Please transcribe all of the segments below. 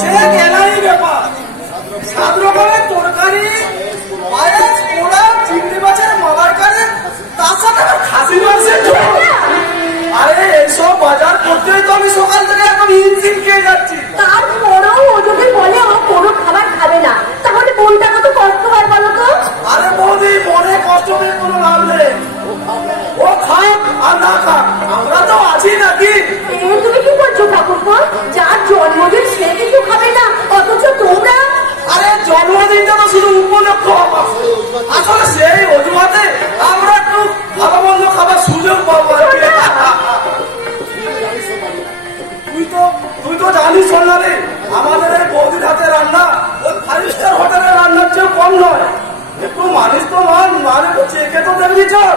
সে গেলাই ব্যাপার। 7 রকমের তরকারি, পায়েস, পোড়া, চিংড়ি মাছের মালাইকারি, তার সাথে আবার খাসি মাংসের ঝোল। আরে এইসব বাজার করতেই তো আমি সকাল থেকে এখন হিমশিম খেয়ে যাচ্ছি। তারপরেও ও যদি বলে ও কোনো খাবার খাবে না, তাহলে মনটা কত কষ্ট হয় বলো তো? আরে বৌদি, মনে কষ্ট পেয়ে কোনো লাভ নেই। ও খাক আর না খাক, আমরা তো আছি নাকি। তুমি কি করছো ঠাকুরপো? যার জন্মদিন সে কিছু খাবে না, অথচ তোমরা। আরে জন্মদিনটা তো শুধু উপলক্ষ, আসলে সেই অজুহাতে আমরা একটু ভালো মন্দ খাবার সুযোগ পাবো। তুই তো জানিস সোনালি, আমাদের এই বৌদির হাতে রান্না ওই 5 স্টার হোটেলের রান্নার চেয়ে কম নয়। একটু মানিস তো মানে তো চেখে তো দেখবি। চল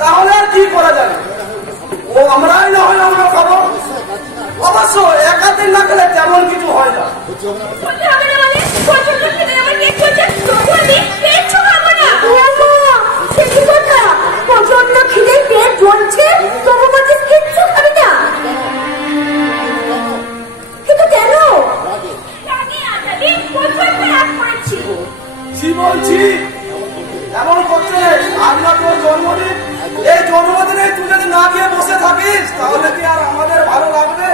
তাহলে আর কি করা যাবে? ও আমরাই না হয় আমরা খাবো। অবশ্য একাদিন না খেলে তেমন কিছু হয় না। প্রচন্ড খিদে পেট জ্বলছে, তবু বলছিস কিচ্ছু খাবি না? কিন্তু কেন? কি বলছি এমন করছে? আমরা তোর জন্মদিন, এই জন্মদিনে তুই যদি না খেয়ে বসে থাকিস তাহলে কি আর আমাদের ভালো লাগবে?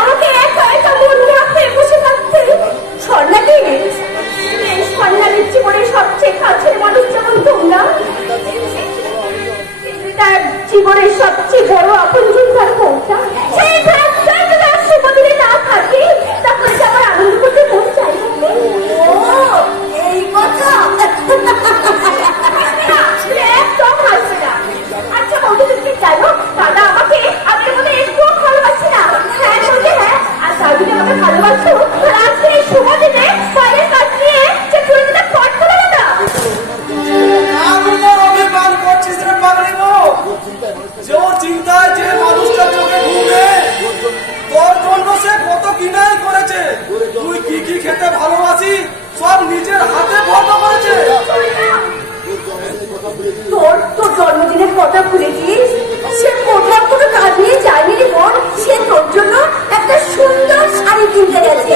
আমাকে একা একা মন খারাপ হয়ে বসে থাকতে স্বর্ণালী, স্বর্ণালীর জীবনের সবচেয়ে কাছের মানুষ যেমন তোমরা, তার জীবনের সবচেয়ে বড় আপনজন তার কোনটা? সেই তার শুভদিনে না থাকে, তাহলে কি আমার আনন্দ করতে মন চাই? এই কথা একদম হাসবে না। আচ্ছা বলতে তুমি জানো দাদা আমাকে আগের মতো একটু ভালোবাসে না? হ্যাঁ বলতে হ্যাঁ। আর তার যদি আমাকে ভালোবাসো, আজকে এই শুভদিনে বাইরের কাজ নিয়ে যে চুরিটা পট করে না। অভিমান করছিস রে পাগলি বউ। যে চিন্তায় যে মানুষটা চোখে ঘুমে, তোর জন্য সে কত কিনাই করেছে। তুই কি কি খেতে ভালোবাসি সব নিজের হাতে ফটো করেছে। তোর জন্মদিনের কথা ভুলেছিস? সে কোথাও কোনো কাজ নিয়ে যায়নি রে বোন। সে তোর জন্য একটা সুন্দর শাড়ি কিনতে গেছে।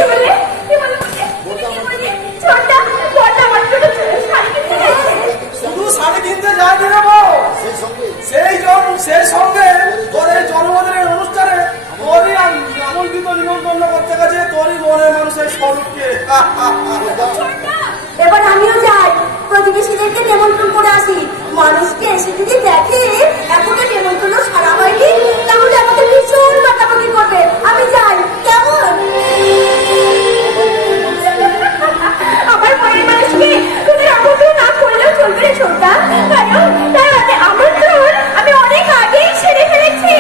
শুধু শাড়ি কিনতে যায়নি রে বউ, সেই সঙ্গে তোর এই জন্মদিনের অনুষ্ঠানে তোরই আমন্ত্রিত নিমন্ত্রণ করতে গেছে তোরই মনের মানুষের স্বরূপকে। এবার আমিও যাই, প্রতিবেশীদেরকে নেমন্ত্রণ করে আসি। মানুষকে এসে যদি দেখে এখনো নেমন্ত্রণ সারা হয়নি, তাহলে আমাকে ভীষণ মাতামাতি করবে। আমি যাই, কেমন? আমার বাড়ির মানুষকে তুমি আমন্ত্রণ না করলেও চলবে রে ছোট্টা, কারণ তার আমন্ত্রণ আমি অনেক আগেই সেরে ফেলেছি।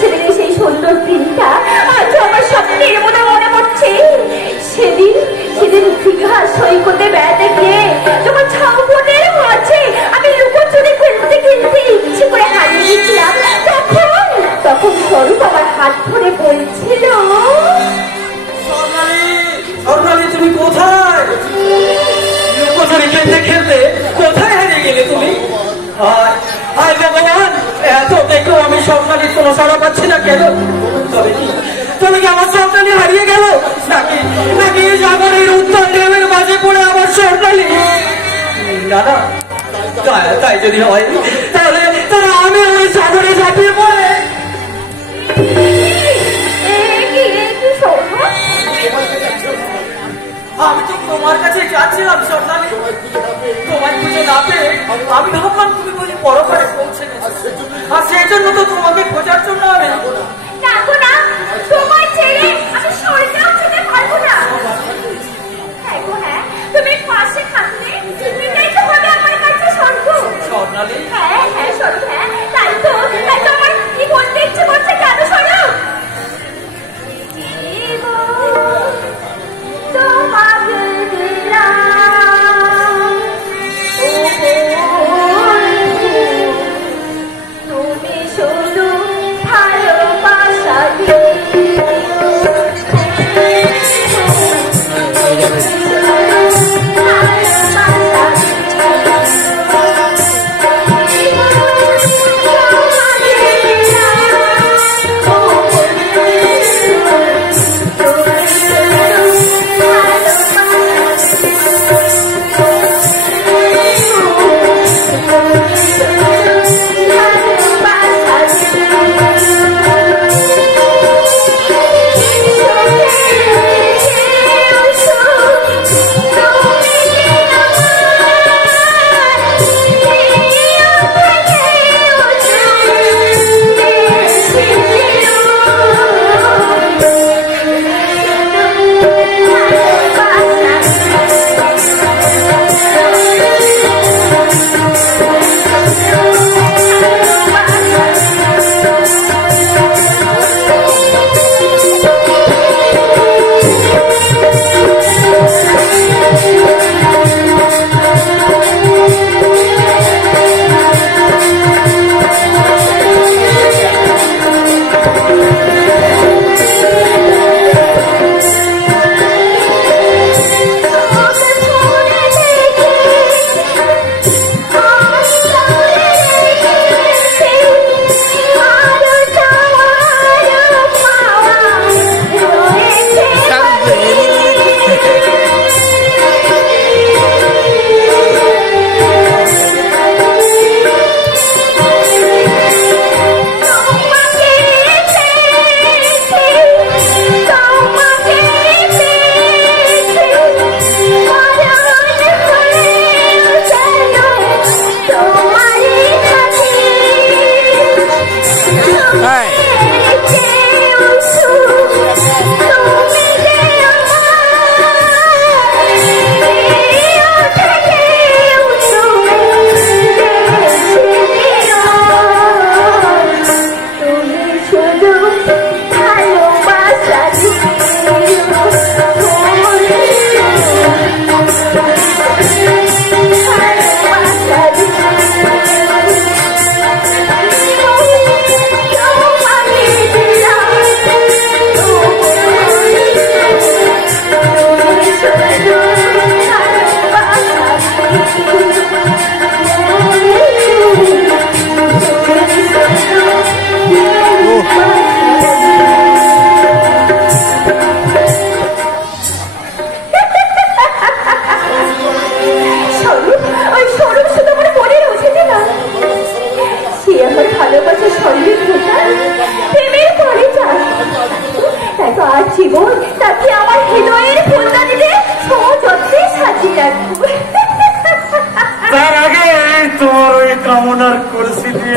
সেদিনে সেই সুন্দর দিনটা আজ আমার স্বপ্নের মনে মনে পড়ছে। সেদিন দীঘা সৈকতে বেড়াতে গিয়ে যখন ছাউবনের মাঝে আমি লুকোচুরি খেলতে ইচ্ছে করে হারিয়ে গেছিলাম, তখন স্বরূপ আমার হাত ধরে বলছিল, স্বর্ণালী তুমি কোথায়? লুকোচুরি খেলতে কোথায় হারিয়ে গেলে তুমি? হায় ভগবান, এত দেখো আমি স্বপ্নালীর কোনো সাড়া পাচ্ছি না কেন? তবে কি আমার স্বপ্নালী হারিয়ে গেল নাকি সাগরের উত্তর ঢেউয়ের মাঝে পড়ে আমার স্বপ্নালী? না না, তাই যদি হয় তাহলে আমি ওই সাগরে ঝাঁপিয়ে পড়ে। আমি তো তোমার কাছে যাচ্ছিলাম স্বপ্নালী, তোমার খুঁজে না পেয়ে আমি ভাবলাম তুমি বলি পরপারে পৌঁছে গেছো, আর সেই জন্য তো তোমাকে খোঁজার জন্য আমি তুমি পাশে থাকলে আমার কাছে স্বর্ণালী। হ্যাঁ হ্যাঁ সরু, হ্যাঁ তাই তো আমার কি বলতে ইচ্ছে করছে কেন সরু? তোমাকে দিলাম তুমি শুধু ভালোবাসা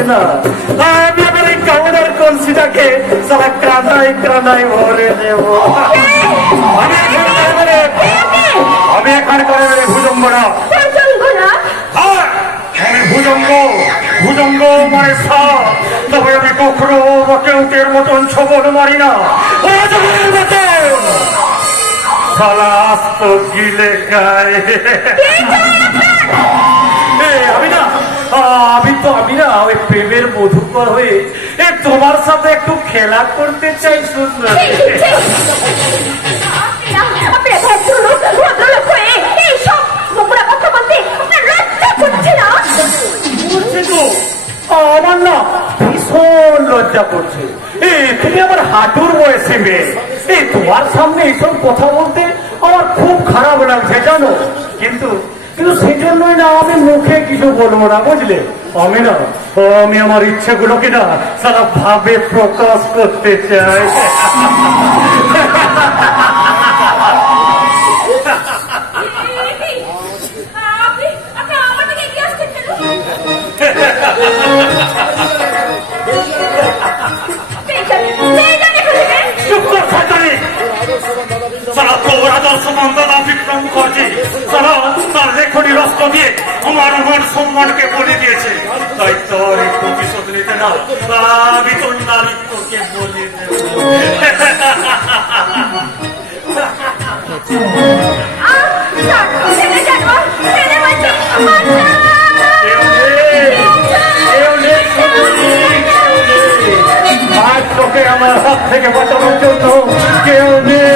লাগে না। আমি আমার এই কামড়ের কলসিটাকে সারা কানায় ভরে দেব। আমি এখানকার ভুজঙ্গ না, ভুজঙ্গ মানে সাপ। তবে আমি কখনো কেউটের মতন ছবল মারি না, সালা আস্ত গিলে খায়। আমি না ওই প্রেমের মধুকর হয়ে তোমার সাথে একটু খেলা করতে চাই। সুন্দর আমার না ভীষণ লজ্জা করছে। তুমি আমার হাঁটুর বয়সে মেয়ে, তোমার সামনে এইসব কথা বলতে আমার খুব খারাপ লাগছে জানো। কিন্তু সেই জন্যই না আমি মুখে কিছু বলবো না, বুঝলে। আমি আমার ইচ্ছেগুলোকে না সারা ভাবে প্রকাশ করতে চাই। আমার সম্মানকে বলে দিয়েছে, তাই তোর প্রতিশোধ নিতে না আমি তোর নারীত্বকে বলে দেব। আজ তোকে আমার হাত থেকে বাঁচানোর জন্য কেউ নেই।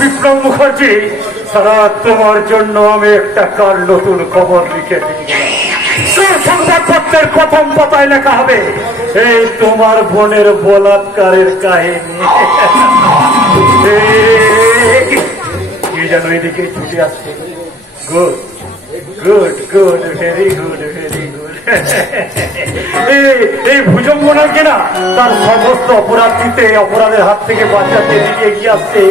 বিক্রম মুখার্জি, সারা তোমার জন্য আমি একটা কাল নতুন খবর লিখে দিই। সংবাদপত্রের প্রথম পাতায় লেখা হবে এই তোমার বোনের বলাৎকারের কাহিনী। কি যেন এদিকে ছুটে আসছে। Good good good, very good very good. এই ভুজঙ্গ নাকি না তার সমস্ত অপরাধ দিতে, অপরাধের হাত থেকে বাঁচাতে দিকে এগিয়ে আসছে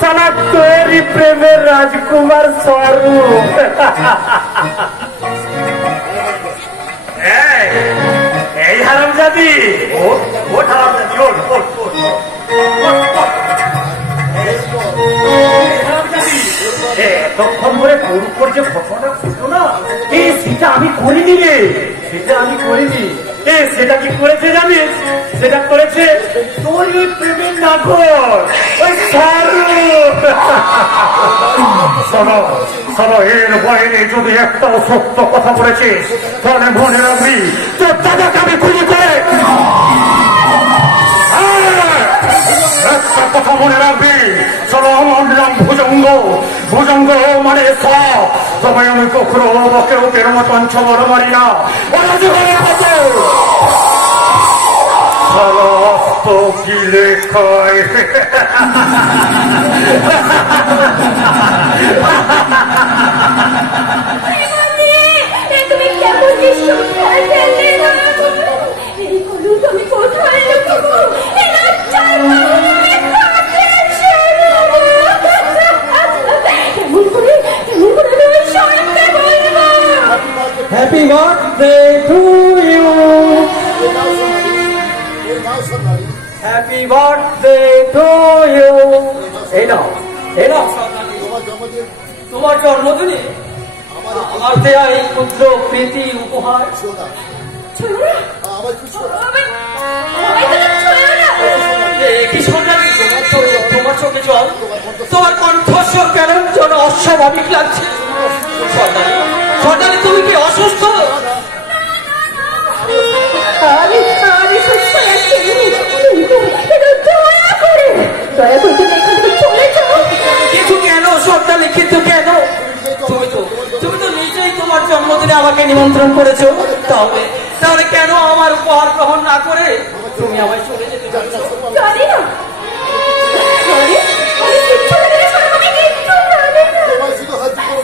সালা তোরই প্রেমের রাজকুমার স্বরূপ। এই হারামজাদি, ওঠ হারামজাদি, ওঠ ওঠ ওঠ। এতক্ষণ ধরে গরু করে যে ঘটনা ঘটলো না, সেটা আমি করিনি রে, সেটা আমি করিনি। সেটা কি করেছে জানিস? সেটা করেছে তোর ওই প্রেমের নাগর, ওই শাহরুখ। শোনো শোনো, এর বাইরে যদি একটাও সত্য কথা বলেছিস তাহলে মনে রাখবি তোর দাদাকে আমি খুঁজে করে একটা কথা মনে রাখবি। চলো আমার নাম ভুজঙ্গ, ভুজঙ্গ মানে সব। তবে আমি কখনো ওকে ওকের মতন ছবল মারি না। সমস্ত গিলে খায়। তুমি কেমন নিঃশ্বাস ফেললে না? এই কলুক আমি কোথায় লুকাবো? Happy birthday to you. Happy birthday to you. এই নাও, এই নাও, তোমার জন্মদিনে আমার দেয়া এই পুত্র প্রীতি উপহার। কি সোনালি, তোমার চোখে জল, তোমার কণ্ঠস্বর কেন যেন অস্বাভাবিক লাগছে। সোনালি, তুমি কি অসুস্থ? আমি সুস্থ আছি, কিন্তু দয়া করে তুমি এখান থেকে চলে যাও। কিছু কেন সর্দালি, কিন্তু কেন? তুমি তো নিজেই তোমার জন্মদিনে আমাকে নিমন্ত্রণ করেছো, তাহলে কেন আমার উপহার গ্রহণ না করে তুমি আমায় চলে যেতে চাচ্ছ? জানি না,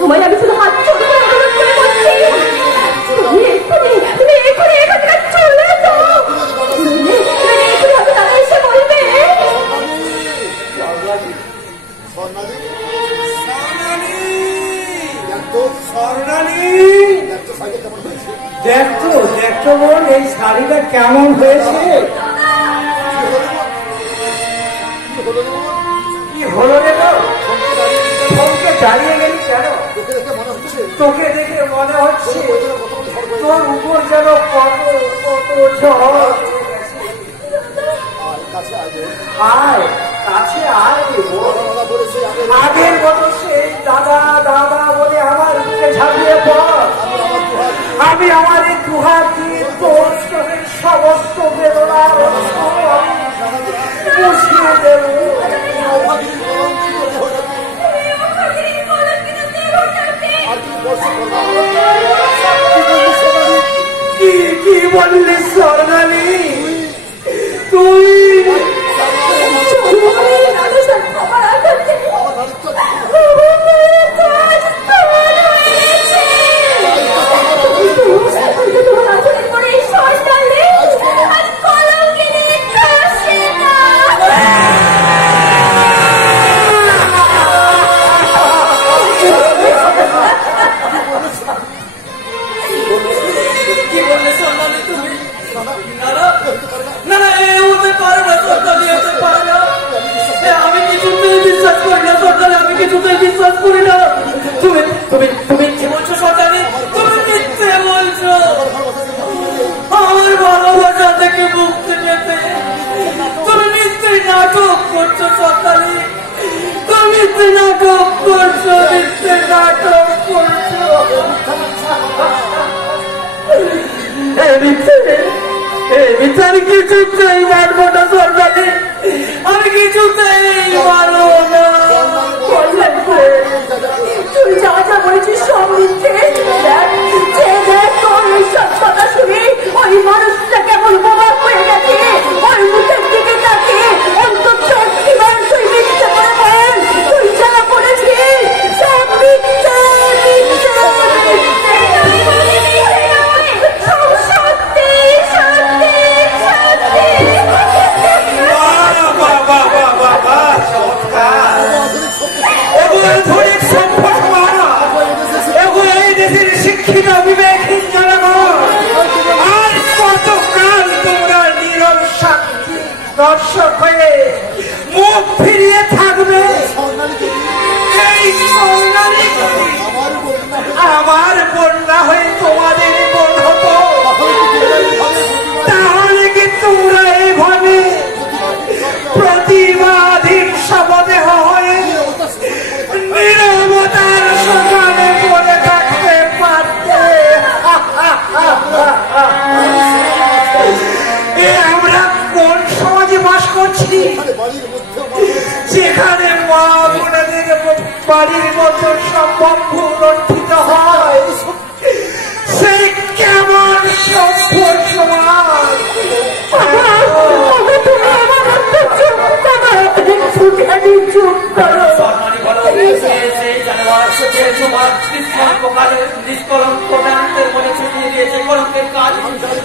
তোমায় আমি শুধু হাত জোড় করে অনুরোধ করে বলছি, তুমি এক্ষুনি এখান থেকে চলে যাও। এক্ষুনি হবে তারা এসে বলবে। দেখতো বোন, এই শাড়িটা কেমন হয়েছে? কি হলো রে তো? ফোনকে দাঁড়িয়ে গেলি কেন? তোকে দেখে মনে হচ্ছে তোর উপর যেন কত ঝড়। আয় কাছে আয়, আগের মতো সেই দাদা দাদা বলে আমার বুকে ঝাঁপিয়ে পড়। আমি আমার এই দুহাত দিয়ে তোর চোখের সমস্ত বেদনার বসিয়ে দেব। কি বললি স্বর্ণালী? তুই বিশ্বাস করি না। তুমি কি বলছো সরকারি? তুমি মিথ্যে বলছো। আমার ভালোবাসা থেকে মুক্তি পেতে তুমি মিথ্যে নাটক করছো সরকারি। তুমি মিথ্যে নাটক করছো, মিথ্যে নাটক করছো। মিথ্যে আমি কিছুতেই মানবো না সরকারি, আমি কিছুতেই মানবো না। তুই যা যা বলেছিস সব মিথ্যে। তোর এইসব কথা শুনে ওই মানুষটা কেমন বোমা হয়ে গেছে। ওই মুখের দিকে তাকে অন্তত একটিবার তুই মিথ্যে করে বল। তুই যা বলেছিস সব মিথ্যে, মিথ্যে, সত্যি, সত্যি, সত্যি। শিক্ষিত বিবেকহীন জনগণ, আর কতকাল তোমরা নীরব সাক্ষী দর্শক হয়ে মুখ ফিরিয়ে থাকবে? এই স্বর্ণালী আমার বন্যা হয়ে তোমাদের বোন হতো, তাহলে কি তোমরা এইভাবে প্রতিবাদীর শবদেহ হয়ে নীরবতার সকালে পড়ে থাকতে পারতে? আমরা কোন সমাজে বাস করছি যেখানে মা বোনেদের বাড়ির মতো সম্ভব লক্ষিত হয়? সেই কেমন সভ্য সমাজ? চুপ করো।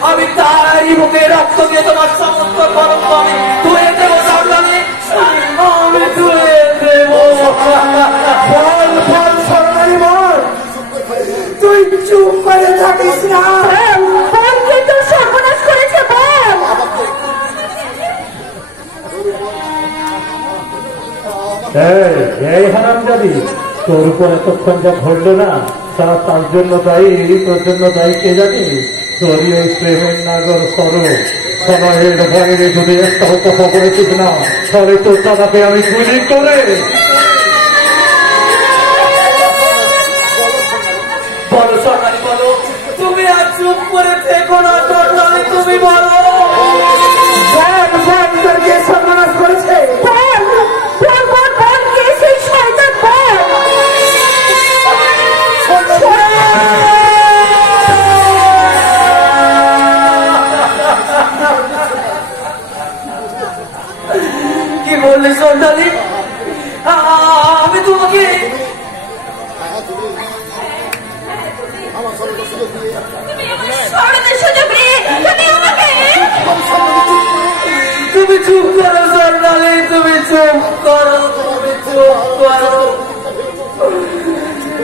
আমি তারই বুকে রক্ত দিয়ে তোমার সমস্ত কলঙ্ক আমি ধুয়ে দেবো সাবধানে, আমি ধুয়ে দেবো। তুই চুপ করে থাকিস না। তোর সর্বনাশ করেছে বল। এই হারামজাদি, তোর উপর এতক্ষণ যা ঘটলো না, তার জন্য দায়ী, তোর জন্য দায়ী কে জানি? তোরই ওই প্রেমের নাগর সময়ের বাইরে যদি একটা কথা করেছিস না, তাহলে তোর দাদাকে আমি গুলি করে। বলো সরকারি, বলো তুমি আর চুপ করে থেকো না সরকারি, তুমি বলো সর্বনাশ করেছে। চুপ করো স্বর্ণালী, তুমি চুপ করো, তুমি চুপ করো।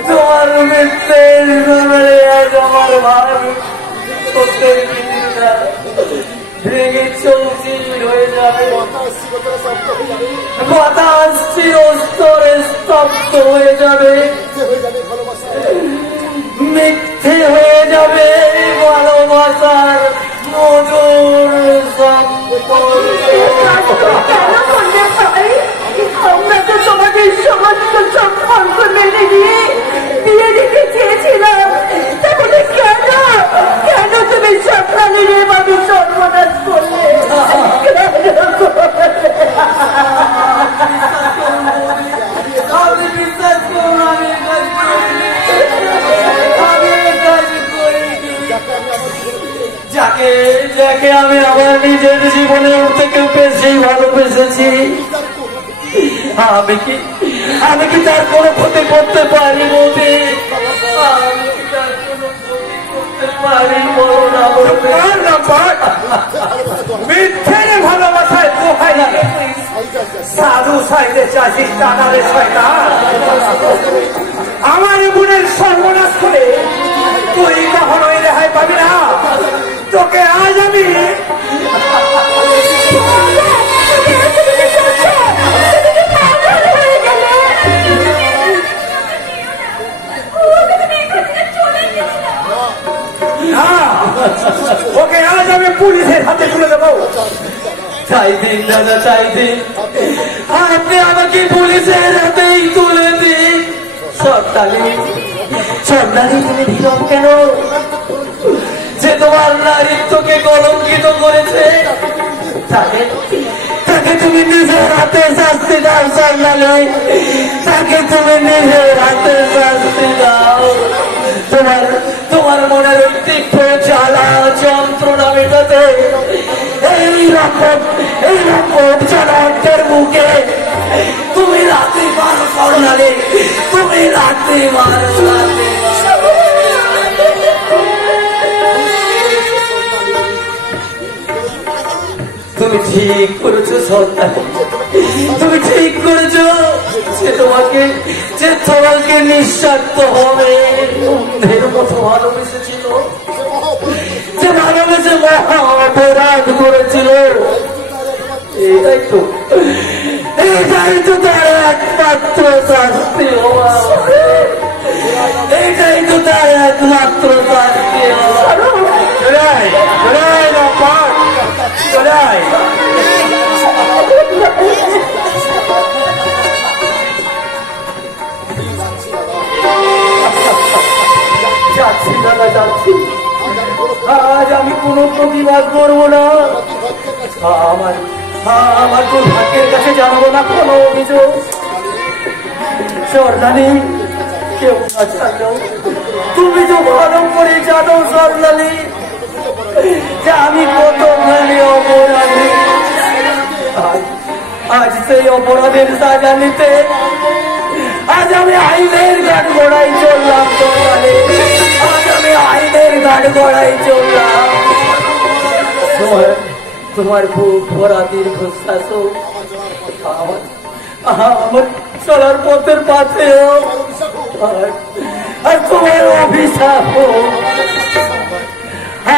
তোমার মিথ্যের জন্যে আজ আমার ভাই সত্যের পৃথিবীটা ভেঙে চৌচির হয়ে যাবে। বাতাস চিরস্তরে স্তব্ধ হয়ে যাবে, মিথ্যে হয়ে যাবে ভালোবাসার মধুর সম্পর্ক। আমরা তো তোমাদের সমস্ত সম্পর্ক মেনে নিয়ে বিয়ে দিতে চেয়েছিলাম, তাহলে কেন কেন তুমি স্বপ্নালীর এভাবে সর্বনাশ করলে? আপনি বিশ্বাস করুন, আমি যাকে যাকে আমি আমার নিজের জীবনের থেকে বেশি ভালোবেসেছি, আমি কি তার কোনো ক্ষতি করতে পারি? বলতে আমি কি তার কোনো ক্ষতি করতে পারি? বলো না, মিথ্যের ভালোবাসায় দোহাই লাগে, সাধু সাইতে চাষি টাকারে শয়তান। আমার বোনের সর্বনাশ করে তুই কখনো রেহাই পাবি না। তোকে আজ আমি ওকে আজ আমি পুলিশের হাতে তুলে দেবো। চাই দিন দাদা, চাই দিন, আপনি আমাকে পুলিশের হাতেই তুলে দিন। স্বর্ণালী, স্বর্ণালী, তুমি নীরব কেন? যে তোমার নারীত্বকে কলঙ্কিত করেছে তাকে তুমি নিজের হাতে শাস্তি দাও। স্বর্ণালী, তাকে তুমি নিজের হাতে শাস্তি দাও। তোমার মনের ওই তীব্র জ্বালা যন্ত্রণা মেটাতে এইরকম জনকের মুখে তুমি রাত্রি মারো স্বর্ণালী, তুমি রাত্রি মারো। তুমি ঠিক করেছো স্বর্ণালী, তুমি ঠিক করেছো। যে তোমাকে নিঃস্বার্থ হবে অন্ধের মতো ভালোবেসেছিল, যে ভালোবেসে মহা অপরাধ করেছিল, এটাই তো তার একমাত্র শাস্তি হওয়া, এটাই তো তার একমাত্র শাস্তি হওয়া। যাচ্ছি দাদা, যাচ্ছি। আজ আমি কোনো প্রতিবাদ করবো না, আমার দুর্ভাগ্যের কাছে জানাবো না কোনো অভিযোগ। স্বর্ণালী, কেউ না জানলেও তুমি তো ভালো করে জানো স্বর্ণালী যে আমি কতখানি অপরাধী। আজ সেই অপরাধের সাজা নিতে আজ আমি আইনের গান গড়াই চললাম স্বর্ণালী, আজ আমি আইনের গান গড়াই চললাম। তোমার বুক ভরা দীর্ঘশ্বাস আমার চলার পথের পাশে আর তোমার অভিশাপ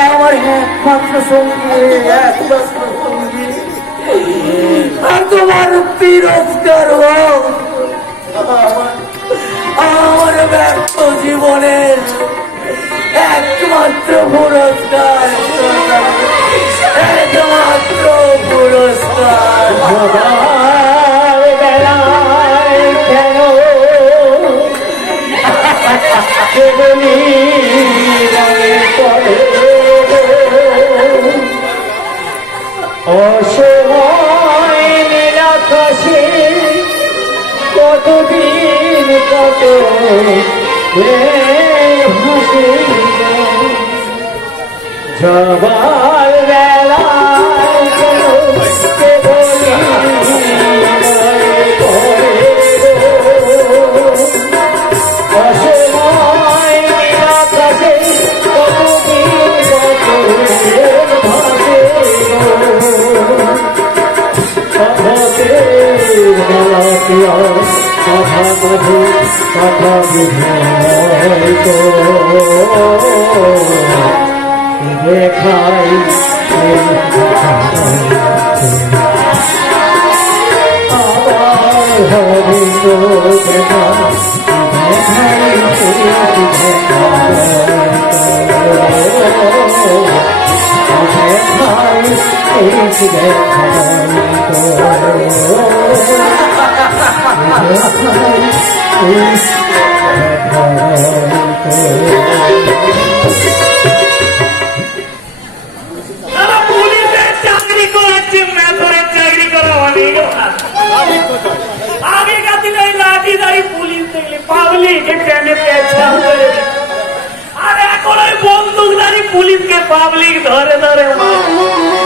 আমার একমাত্র সঙ্গী, একমাত্র সঙ্গী। আর তোমার তিরস্কার হোক আমার ব্যর্থ জীবনের একমাত্র পুরস্কার, একমাত্র পুরস্কার। কেন অসময় নীলাকাশে কতদিন কত ভাসে যাবার বেলা অসময় নীলাকাশে কতদিন কত ভাসে কথা বুঝাইতো দেখাই আবার হরিত দেখা পুলিশের চাকরি করাচ্ছে মেথরের চাকরি করা অনেক আগেকার দিনে লাঠিদারি পুলিশ দেখলে পাবলিক ট্রেনে পেছাম করে আর এখন ওই বন্দুকধারী পুলিশকে পাবলিক ধরে ধরে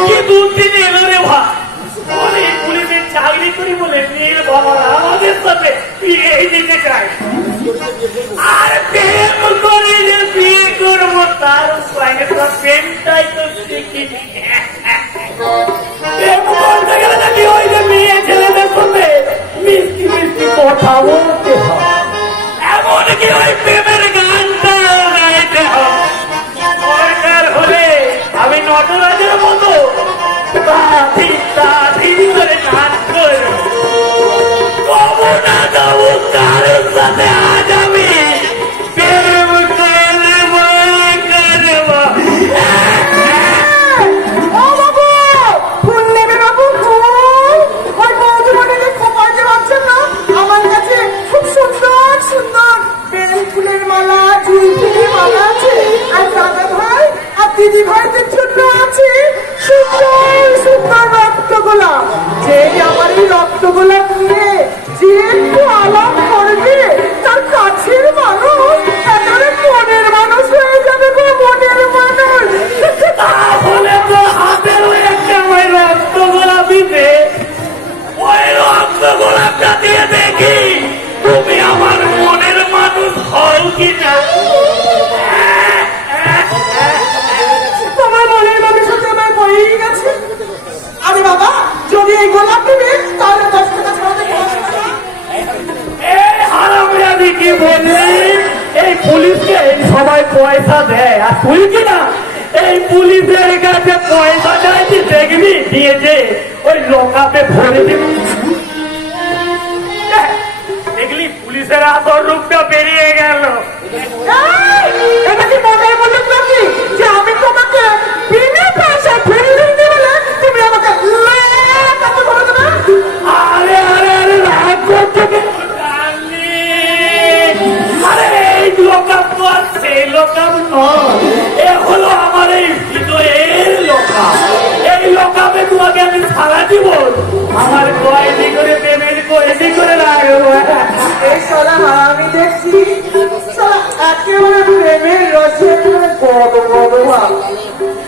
কি দুর্দিন এলো রে ভাই পুলিশের চাকরি করি বলে মেয়ের বাবা আমাদের সাথে বিয়ে দিতে চায় আর প্রেম করে যে বিয়ে করবো তার সঙ্গে তো প্রেমটাই তো শিখি প্রেম করতে গেলে নাকি ওই যে মেয়ে ছেলেদের সাথে মিষ্টি মিষ্টি কথা বলতে হয় এমনকি ওই প্রেমের গানটা গাইতে হয় দরকার হলে আমি নটরাজের মতো তাঁতি তাঁতি করে নাচ করবো তবু না তবু কারোর সাথে আজ আমি প্রেম করবো করবো ও বাবু ফুল নেবে বাবু ফুল ওই বৌদিমণিকে খোপাতে পারছেন না আমার কাছে খুব সুন্দর সুন্দর বেল ফুলের মালা জুঁই ফুলের মালা আছে আর দাদা ভাই আর দিদি ভাইদের জন্য আছে সুন্দর সুন্দর রক্তগোলাপ যে আমার এই রক্তগোলাপ নিয়ে যে একটু আলাপ করবে তার কাছের মানুষ একেবারে মনের মানুষ হয়ে যাবে গো মনের মানুষ তাহলে তো হাতের ওই একটা ওই রক্ত গোলাপিতে ওই রক্ত গোলাপটা দিয়ে দেখি তুমি আমার মনের মানুষ হও কিনা তোমার মনের মানুষ হতে আমার বয়েই গেছে আরে বাবা যদি এই গোলাপ নেবে তাহলে 10 টাকা ছাড়াতে হারামি কি বললি এই পুলিশকে সবাই পয়সা দেয় আর তুই কিনা এই পুলিশের কাছে পয়সা চাইছি দেখবি দিয়েছে ওই লোকাপে ভরে দিবি দেখলি পুলিশের আসল রূপটা বেরিয়ে গেল এটা কি মনের মধ্যে নাকি যে আমি তোমাকে বিনা পয়সায় ফিরিয়ে দিতে বলে তুমি আমাকে কত ধরে দেবে আরে আরে আরে রাগ করছো কেন? আরে এই লোকাপ তো আর সেই লোকাপ নয় এ হলো আমার এই হৃদয়ের লোকাপ এই লোকাপে তোমাকে আমি সারা জীবন আমার কয়েদি করে পেমেন্ট কয়েদি করে রাখবো এই শালা আমি দেখছি শালা একেবারে প্রেমের রসে একেবারে কত কত ভাব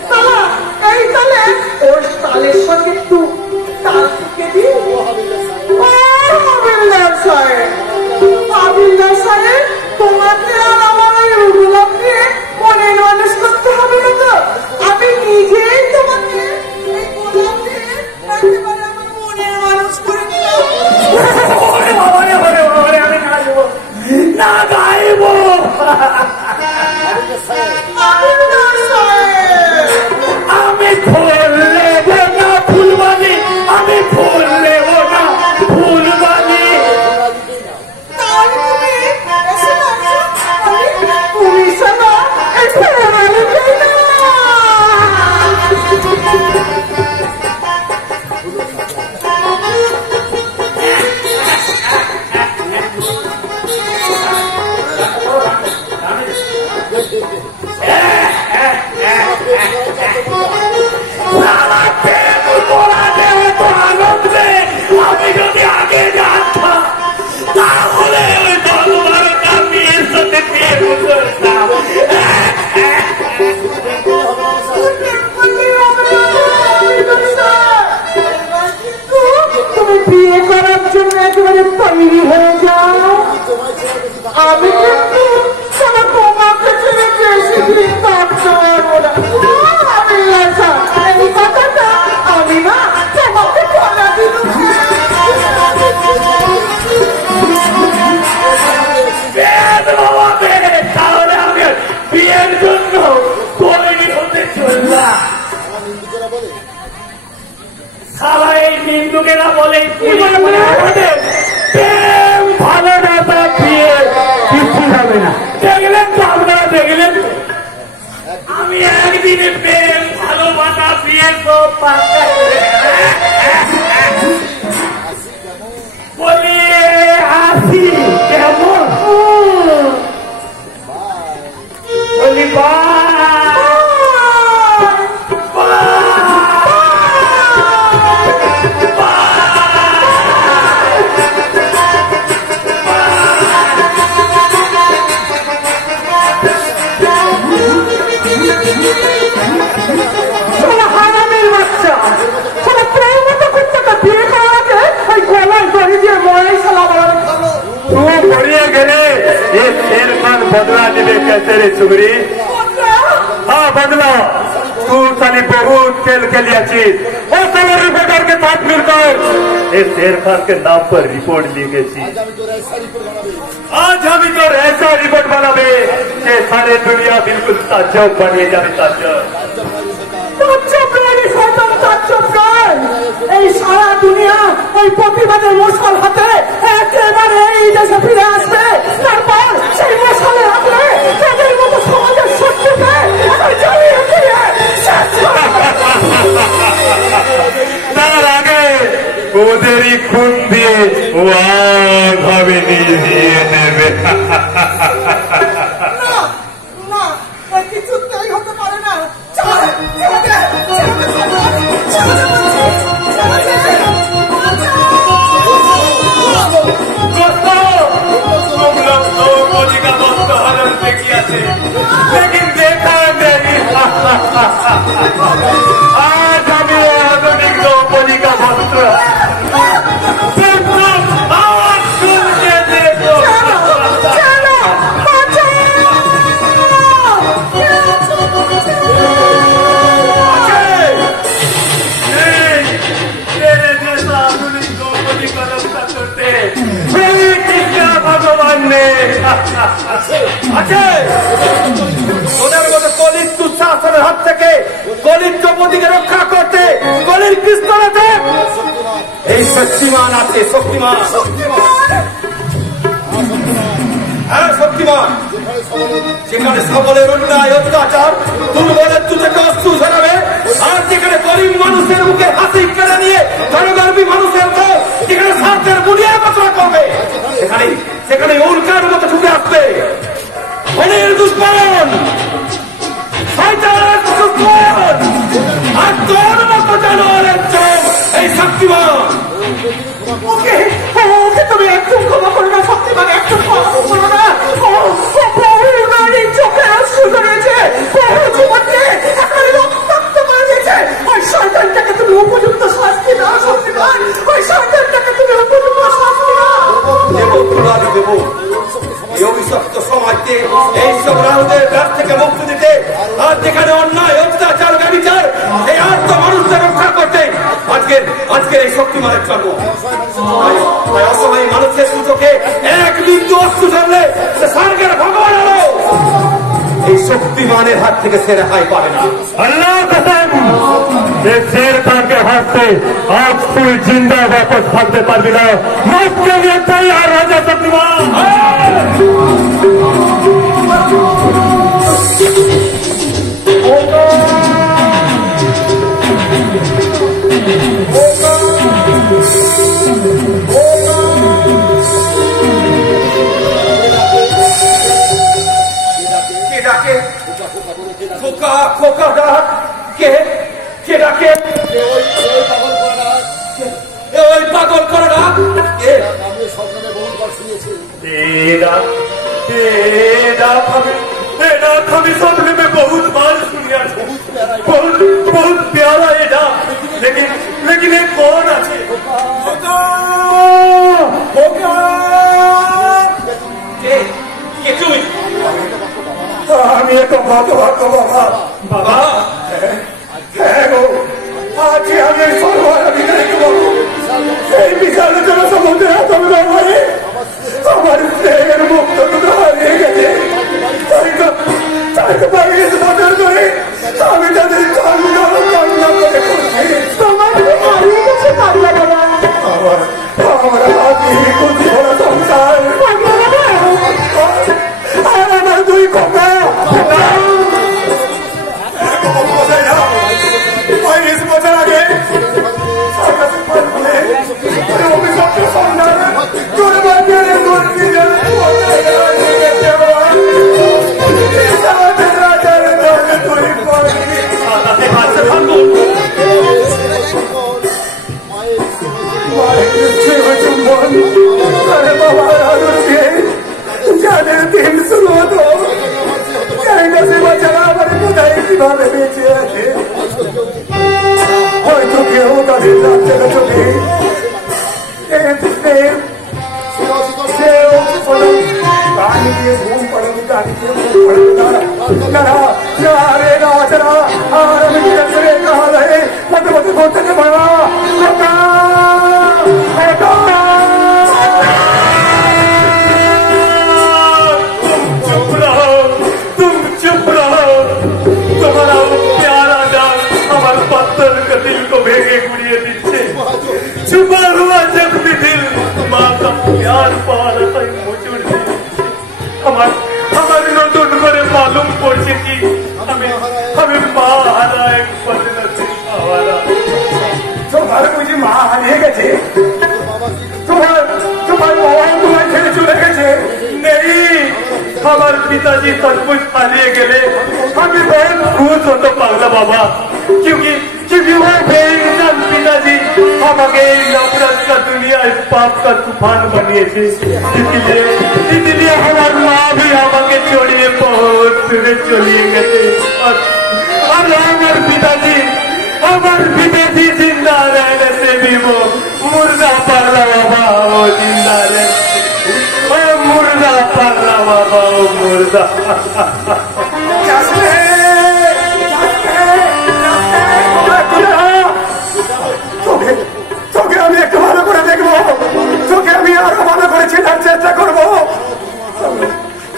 শালা এই তালে ওর তালের সঙ্গে একটু তাল থেকে দিই হাবিলদার সাহেব তোমাকে আর আমার এই গোলাপ দিয়ে মনের মানুষ করতে হবে না তো আমি নিজেই তোমাকে এই গোলাপ দিয়ে একেবারে আমার মনের মানুষ করে দিলাম আমি নাচবো না গাইবো আমি ফুল নেবো না ফুলবানি আমি ফুল নেবো না ফুলবানি আমি যদি আগে জানতাম তাহলে ওই 10-12টা মেয়ের সাথে প্রেম করতাম তুমি বিয়ে করার জন্য একেবারে তৈরি হয়ে যাও আমি কিন্তু তোমাকে ছেড়ে বেশি দিন থাকতে পারবো না এই কথাটা আমি না তোমাকে বলা দিল লোকেরা বলে আমাদের প্রেম ভালোবাসা বিয়ে কিছু হবে না। দেখলেন তো আপনারা, দেখলেন আমি একদিনে প্রেম ভালোবাসা বিয়ে সব পাক্কা বলি হাসি কেমন বলি বা बदला दिले कैसे रे सुगरी? हाँ बदला। तू साली बहुत खेल खेलियाची और सारे रिपोर्टर के साथ मिलकर इस शेर खान के नाम पर रिपोर्ट ली गई थी। आज हम इधर ऐसा रिपोर्ट बनावे कि सारे दुनिया बिल्कुल ताज्जुब बनिए जाए ताज्जुब। এই সারা দুনিয়া ওই প্রতিবাদের মশাল হাতে একেবারে এই দেশে ফিরে আসবে। তারপর সেই মশালে হাতে তাদের মতো সমাজের শত্রুকে জ্বালিয়ে দিয়ে তার আগে ওদেরই খুন দিয়ে ভাবে নিয়ে নেবে। কিছুতেই হতে পারে না। लेकिन देखा नहीं आज हमें आधुनिक द्रौपदी का वस्त्र आवाज सुन के देखो। तेरे जैसा आधुनिक द्रौपदी का रक्षा करते भगवान ने ওদের মধ্যে কলির দুঃশাসনের হাত থেকে কলির দ্রৌপদীকে রক্ষা করতে কলির কৃষ্ণনাথে এই শক্তিমান আছে। শক্তিমান হ্যাঁ শক্তিমান, যেখানে সকলের অন্যায় অত্যাচার দুর্বলের দু থেকে অস্ত্র ধরাবে, আর যেখানে গরিব মানুষের মুখে হাসি কেড়ে নিয়ে জনগর্বী মানুষের যেখানে স্বার্থের বুনিয়া রচনা করবে, সেখানে উল্কার মতো ঢুকে আসবে খনির দুষ্করণ, শয়তানের দুষ্করণ, আর তোর মতো জানোয়ারের চোখ এই শক্তিমান। ওকে ওকে তুমি একদম ক্ষমা করো না শক্তিমান, একদম ক্ষমা করো না। চোখে অশ্রু ধরেছে, জীবনকে একেবারে রক্তাক্ত করে দিয়েছে। ওই শয়তানটাকে তুমি উপযুক্ত শাস্তি দাও শক্তিমান, ওই শয়তানটাকে তুমি উপযুক্ত শাস্তি দাও। দেবো এই অভিশপ্ত সমাজকে এইসব রাহুদের কাছ থেকে মুক্তি দিতে, আর যেখানে অন্যায় অত্যাচার ব্যভিচার এই আত্ম মানুষদের রক্ষা করতে আজকের এই শক্তিমানের জন্ম। অসময় মানুষের সুযোগে এক বিন্দু অস্ত্র ধরলে সে স্বর্গের ভগবান হলো। এই শক্তিমানের হাত থেকে সে রেহাই পাবে না। আল্লাহ কসম, शेर खान के हाथ से आज तू जिंदा वापस भागते पारबी ना। मौत के लिए तैयार हो जा शक्तिमान। খোকা খোকা ডাক কে কে ডাকে? ওই পাগল করা ডাক কে? আমি सपने में बहुत बार सुनिया, बहुत प्यारा ये डाक, लेकिन ये कौन আছে? আমি তো ভাগ্য বাবা বাবা আজ আমি সর্বাধিক এই বিশাল জন সমুদ্রে আমার প্রেমের মুক্ত হারিয়ে গেছে। আমি তাদের কান্না করে করছি। তোমার হারিয়ে গেছে কান্না বাবা। আমার পিতাজি সचमुच हारिए गए हमें बहुत खुश होता पागला बाबा क्योंकि वो बेइंसान पिताजी हमारे नफरत का दुनिया इस पाप का तूफान बनिए थे इसलिए हमारी माँ भी हमारे छोड़िए बहुत दूर चलिए गए और हमारे पिताजी जिंदा रहने से भी वो मुर्दा पागला बाबा वो जिंदा रहने मुर्दा पागला बाबा वो मुर्दा তোকে আমি একটু ভালো করে দেখবো তোকে আমি আরো ভালো করে চেনার চেষ্টা করবো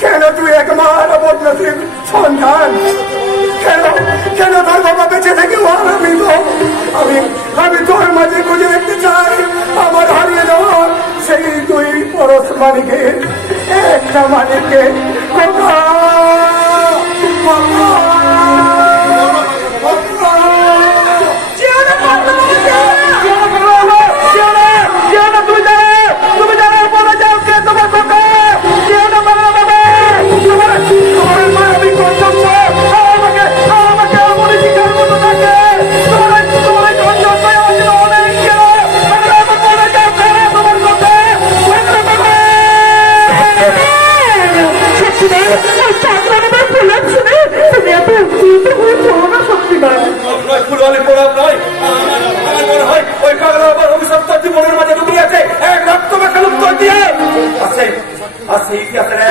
কেন তুই এক মার বদনসিব সন্তান কেন তোর বাবা বেঁচে থেকে আমি তোর মাঝে খুঁজে দেখতে চাই আমার হারিয়ে যাওয়া সেই দুই পরশ মালিকের একটা মালিককে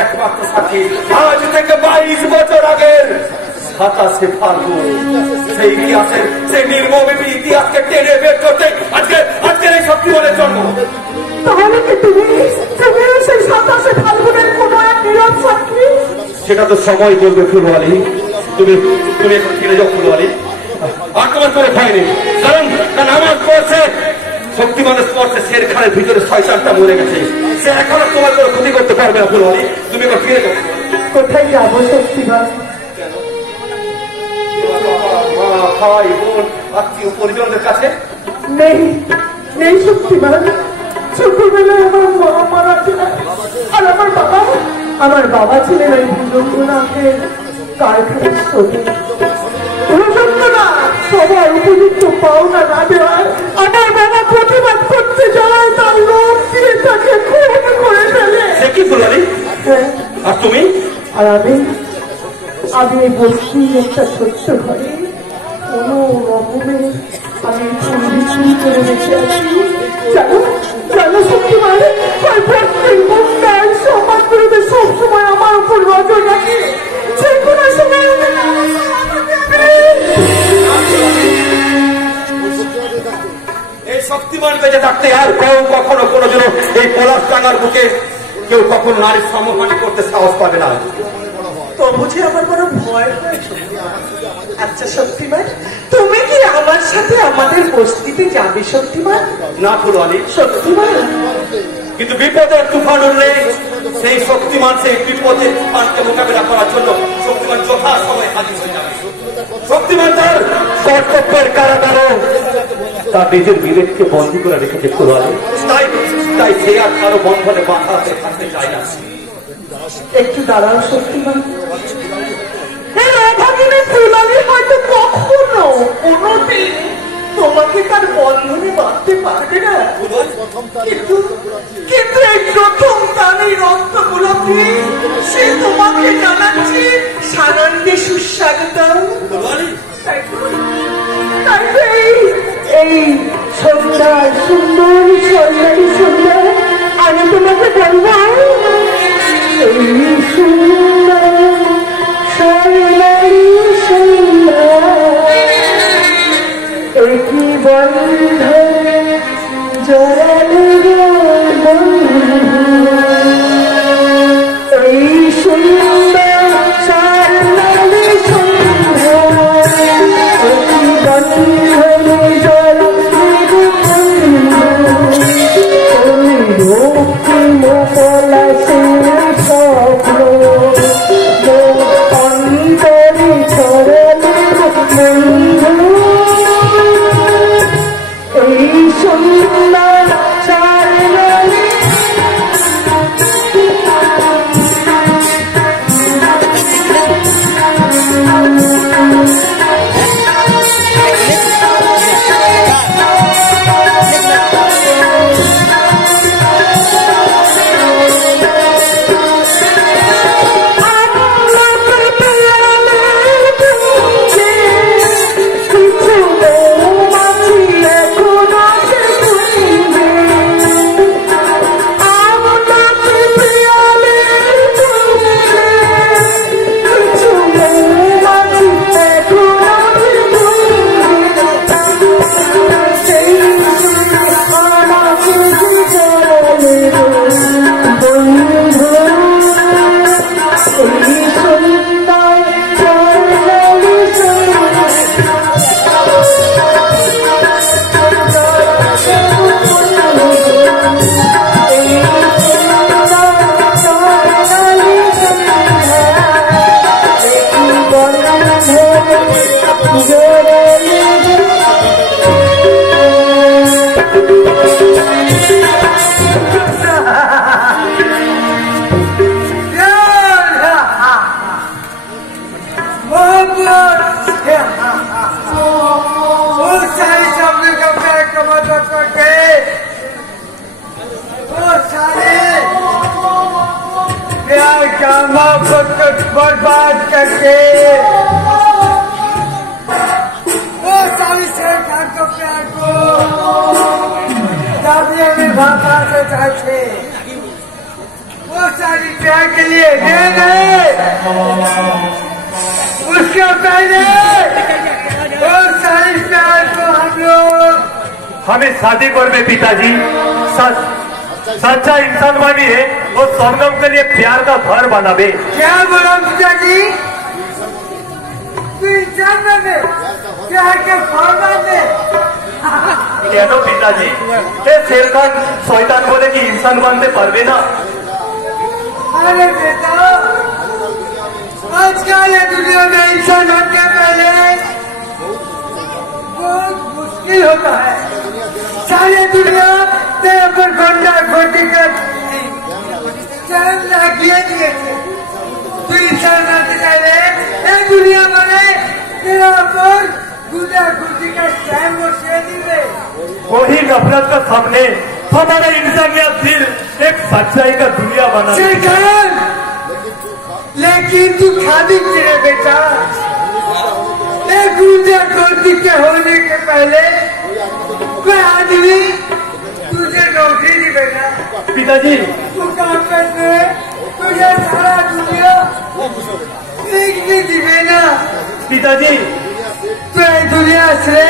একমাত্র সাথী আজ থেকে 22 বছর আগের 27শে ফাল্গুন সেই ইতিহাসের সেই নির্মম ইতিহাসকে টেনে বের করতে আজকের এই শক্তিমানের জন্ম। তাহলে কি তুমি সেই 27শে ফাল্গুনের কোন এক নীরব সাক্ষী? সেটা তো সময় বলবে ফুলওয়ালি। তুমি এখন ফিরে যাও ফুলওয়ালি, আক্রমণ করে ভয় নেই, কারণ আমার স্পর্শে শক্তিমানের স্পর্শে শের খানের ভিতরে 6-7টা মরে গেছে, সে এখনো তোমার কোনো ক্ষতি করতে পারবে না ফুলওয়ালি। তুমি এখন ফিরে যাও। কোথায় যাবো শক্তিমান? ভাই বোন আত্মীয় পরিজনদের কাছে নেই শক্তিমান। ছোটবেলায় আমার মা মারা ছিলেন আর আমার বাবা ছিলেন ওই ভুজঙ্গনাথের কারখানার শ্রমিক। সবার উপযুক্ত পাওনা না দেওয়ায় আমার বাবা প্রতিবাদ করতে যাওয়ায় তার লোক দিয়ে তাকে খুন করে ফেলে। সে কি ফুলওয়ালি? আর তুমি? আর আমি এই বস্তির একটা ছোট্ট ঘরে কোনো রকমে আমি চুরি করে রেখে আছি। জানো শক্তিমান, প্রত্যেক গুন্ডার সমাজ বিরোধী সবসময় আমার উপর নজর রাখে। যে কোনো সময় এই শক্তিমান বেঁচে থাকতে আর কখনো কোনোদিনও এই পলাশ টাঙ্গার বুকে কেউ কখনো নারীর সমহানি করতে সাহস পাবে না। তো বুঝি আমার বড় ভয় হয়েছে। আচ্ছা শক্তিমান, তুমি কি আমার সাথে আমাদের বস্তিতে যাবে শক্তিমান? না ফুলওয়ালি, শক্তিমান, কিন্তু বিপদের তুফান উঠলে সেই শক্তিমান সেই বিপদের তুফানকে মোকাবিলা করার জন্য শক্তিমান যথা সময় হাজির হয়ে যাবে। শক্তিমান তার কর্তব্যের কারাগারে তার নিজের বিবেককে বন্দী করে রেখেছে ফুলওয়ালি, তাই সে আর কারো বন্ধনে বাধা হাতে থাকতে চায় না। একটু দাঁড়াও শক্তিমান। ফুলওয়ালি হয়তো কখনো কোনোদিন তোমাকে তার বন্ধনে বাঁধতে পারবে না, কিন্তু এই প্রথম তার এই রক্তগুলোকে সে তোমাকে জানাচ্ছে সানন্দে সুস্বাগতম। এই সন্ধ্যা সুন্দর আমি তোমাকে বলবো, এই সুন্দর একই বন্ধে জড়ানো এই সুন্দর স্বর্ণালী সন্ধ্যা একই বন্ধনে জড়ানো মোকলা प्यार का मोहब्बत को बर्बाद करके वो सारी शेर खान को प्यार को दाबिया में भापा से चाहते वो सारी प्यार के लिए दे गए उसके पहले वो सारी प्यार को हम लोग हमें शादी करने पिताजी सच्चा इंसान बनिए वो स्वर्गम के लिए प्यार का घर बनावे क्या बोला पिताजी इंसान बने प्यार के घर बने কেন পিতাজি शेर खान शैतान बोले कि इंसान बनते पारबे ना अरे बेटा आजकल ये दुनिया में इंसान बनने पहले बहुत मुश्किल होता है सारी दुनिया तेरे पर गंडा घोटी कर चरण लागिए दिए तू इंसान बनते पहले ये दुनिया बने तेरा पर गुंडा घोटी का टाइम वो शेदी में वही नफरत का सामने हमारा इंसानियत फिर एक सच्चाई का दुनिया बना लेकिन तू खादी तेरे बेटा एक गुंडा घोटी के होने के पहले कोई आदमी तुझे नौकरी नहीं देगा पिताजी तू काम करते तुझे सारा दुनिया एक भी दिवेना पिताजी तो दुनिया से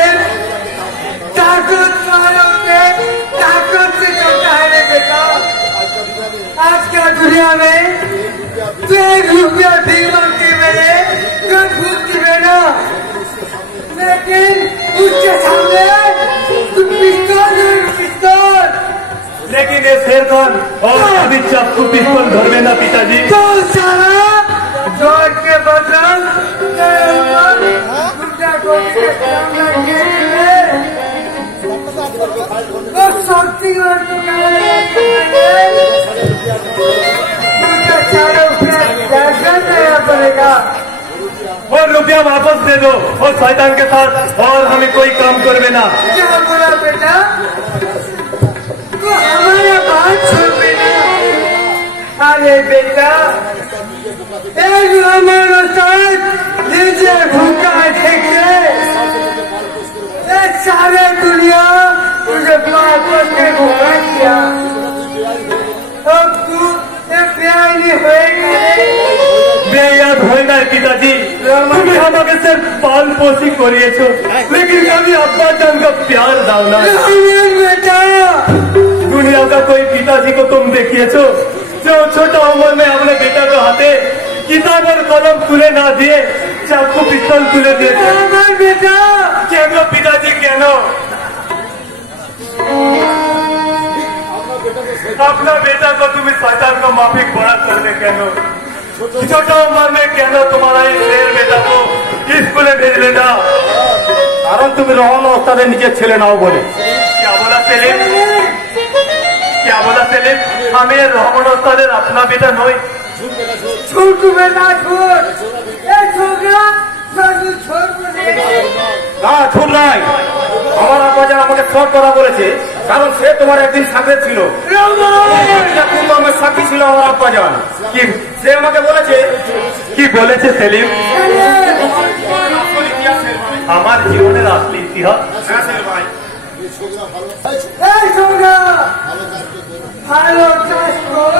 ताकत वालों के ताकत से करता है रे बेटा आज का दुनिया में तो 1 रुपया भी मांगते मेरे तो खुद दिवेना लेकिन उसके सामने तू पिस्तौल लेकिन ये शेर खान और अभी चाकू पिस्तौल घर में ना पिताजी तो सारा जोर के बदल गुंडा गोली के सामने वो शक्ति पड़ेगा और रुपया वापस दे दो और शैतान के साथ और हमें कोई काम कर देना क्या बोला बेटा तो हमारा बात छोड़ देना अरे बेटा एक हमारे साथ नीचे भूखा देखे सारे दुनिया तुझे वापस के घुमा दिया अब तू प्यार नहीं होएगा बेयाद होएगा पिताजी तुम्हें हमारे सिर्फ पाल पोसी करिएছো लेकिन कभी अब्बा जान का प्यार दावना बेटा दुनिया का कोई पिताजी को तुम देखिएছো जो छोटा उम्र में अपने बेटा को हाथे किताब और कलम तुले ना दिए चाकू पिस्तौल तुले दिए बेटा क्या पिताजी कहना अपना बेटा को तुम्हें शैतान को माफिक बड़ा करने कहना छोटा उम्र में कहना तुम्हारा इस शेर बेटा को स्कूले भेज लेना कारण तुम रोहन उस्ताद नीचे छेले नाओ बोले क्या बोला सेलिम हमें रोहन उस्ताद अपना बेटा नई छोटू बेटा छोकरा না ছোট নাই আমার আব্বাজান আমাকে শর্ট করা বলেছে কারণ সে তোমার একদিন সাথে ছিল আমার সাথী ছিল আমার আব্বাজান কি সে আমাকে বলেছে কি বলেছে সেলিম আমার জীবনের আসলি ইতিহাস ভালো চাষ কর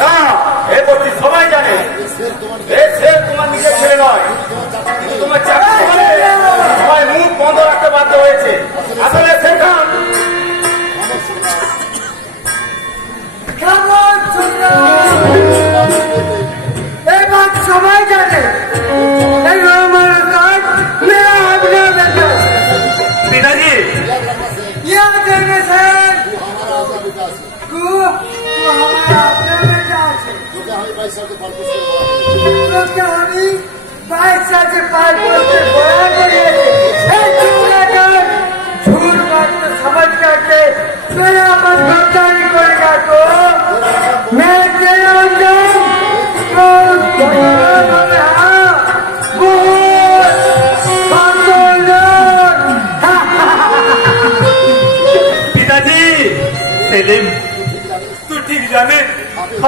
না এ বলছি সবাই জানে তোমার নিজের ছেলে নয় তোমার চাকরি সবাই মুখ বন্ধ রাখতে বাধ্য হয়েছে আসলে সেখান এই বাত সবাই জানে পিতাজি ইয়া জেনেছেন हमारा अपना बेटा है पैसा से पार झूठ बात को समझ करके मेरा मन गद्दारी करेगा तो मैं तेरे अंदर पिताजी সেলিম, তুই ঠিক জানিস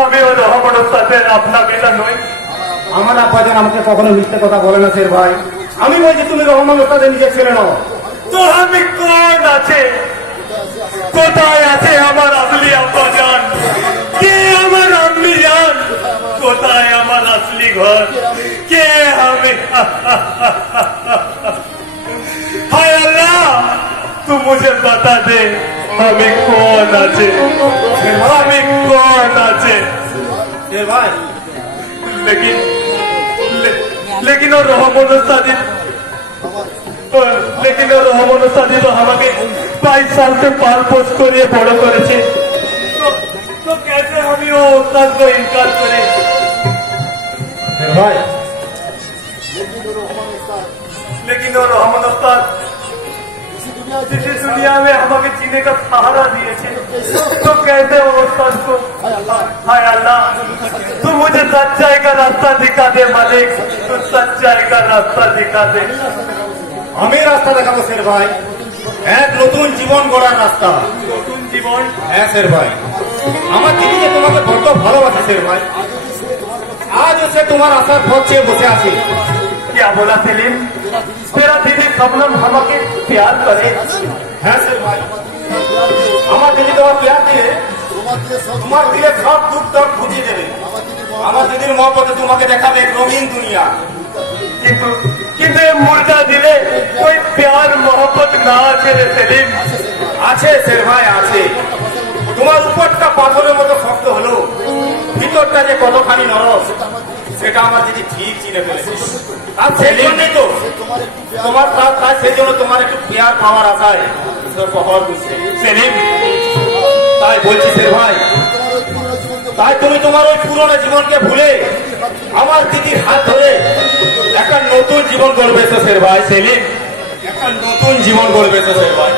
আমি ও রহমান ওস্তাদের আপনা বেটা নই। আমার আব্বাজান আমাকে কখনো মিথ্যে কথা বলে না স্যার ভাই। আমি বলছি তুমি রহমান ওস্তাদের নিজের ছেলে নও। তো আমি কোন আছে, কোথায় আছে আমার আসলি আব্বাজান? কে আমার আম্মি জান? কোথায় আমার আসলি ঘর? কে আমি? हाय अल्लाह, तू मुझे बता दे हमें कौन आचे, हमें कौन आचे। ভাই लेकिन और रहमान उस्तादी, लेकिन और रहमान उस्तादी तो हमारे 22 साल से पाल पोस करिए बड़ो करेছে, तो कैसे हम वो उस्ताद को इनकार करें? ভাই लेकिन और रहमान उस्ताद जिस दुनिया में हमें जीने का सहारा दिए थे, तो कैसे वो उस्ताद को, हाय अल्लाह तू मुझे सच्चाई का रास्ता दिखा दे मालिक, तू सच्चाई का रास्ता दिखा दे। আমি রাস্তা দেখাবো স্যার ভাই, এক নতুন জীবন গড়ার রাস্তা। নতুন জীবন? হ্যাঁ স্যার ভাই, আমার দিদি যে তোমাকে বড্ড ভালোবাসে স্যার ভাই, আজ সে তোমার আশার পথ চেয়ে বসে আছে। क्या बोला सेलिम? तेरा दीदी सबनम हमारे प्यार करे? হ্যাঁ স্যার ভাই, আমার দিদি তোমার প্যার দিলে তোমার দিলে সব দুঃখ দর বুঝিয়ে দেবে। আমার দিদির মহব্বতে তোমাকে দেখাবে এক রঙিন দুনিয়া। किंतु किंतु ये मुर्दा दिले कोई प्यार मोहब्बत ना আছে রে সেলিম। আছে স্যার ভাই আছে, তোমার উপরটা পাথরের মতো শক্ত হলো, ভিতরটা যে কতখানি নরম সেটা আমার দিদি ঠিক চিনে ফেলেছে। আর সেই জন্যই তো তোমার তার সেই জন্য তোমার একটু পেয়ার পাওয়ার আশায় বহর বুঝছে সেলিম। তাই বলছি স্যার ভাই, তাই তুমি তোমার ওই পুরনো জীবনকে ভুলে আমার দিদির হাত ধরে একটা নতুন জীবন গড়বে তো স্যার ভাই। সেলিম, একটা নতুন জীবন গড়বে তো স্যার ভাই।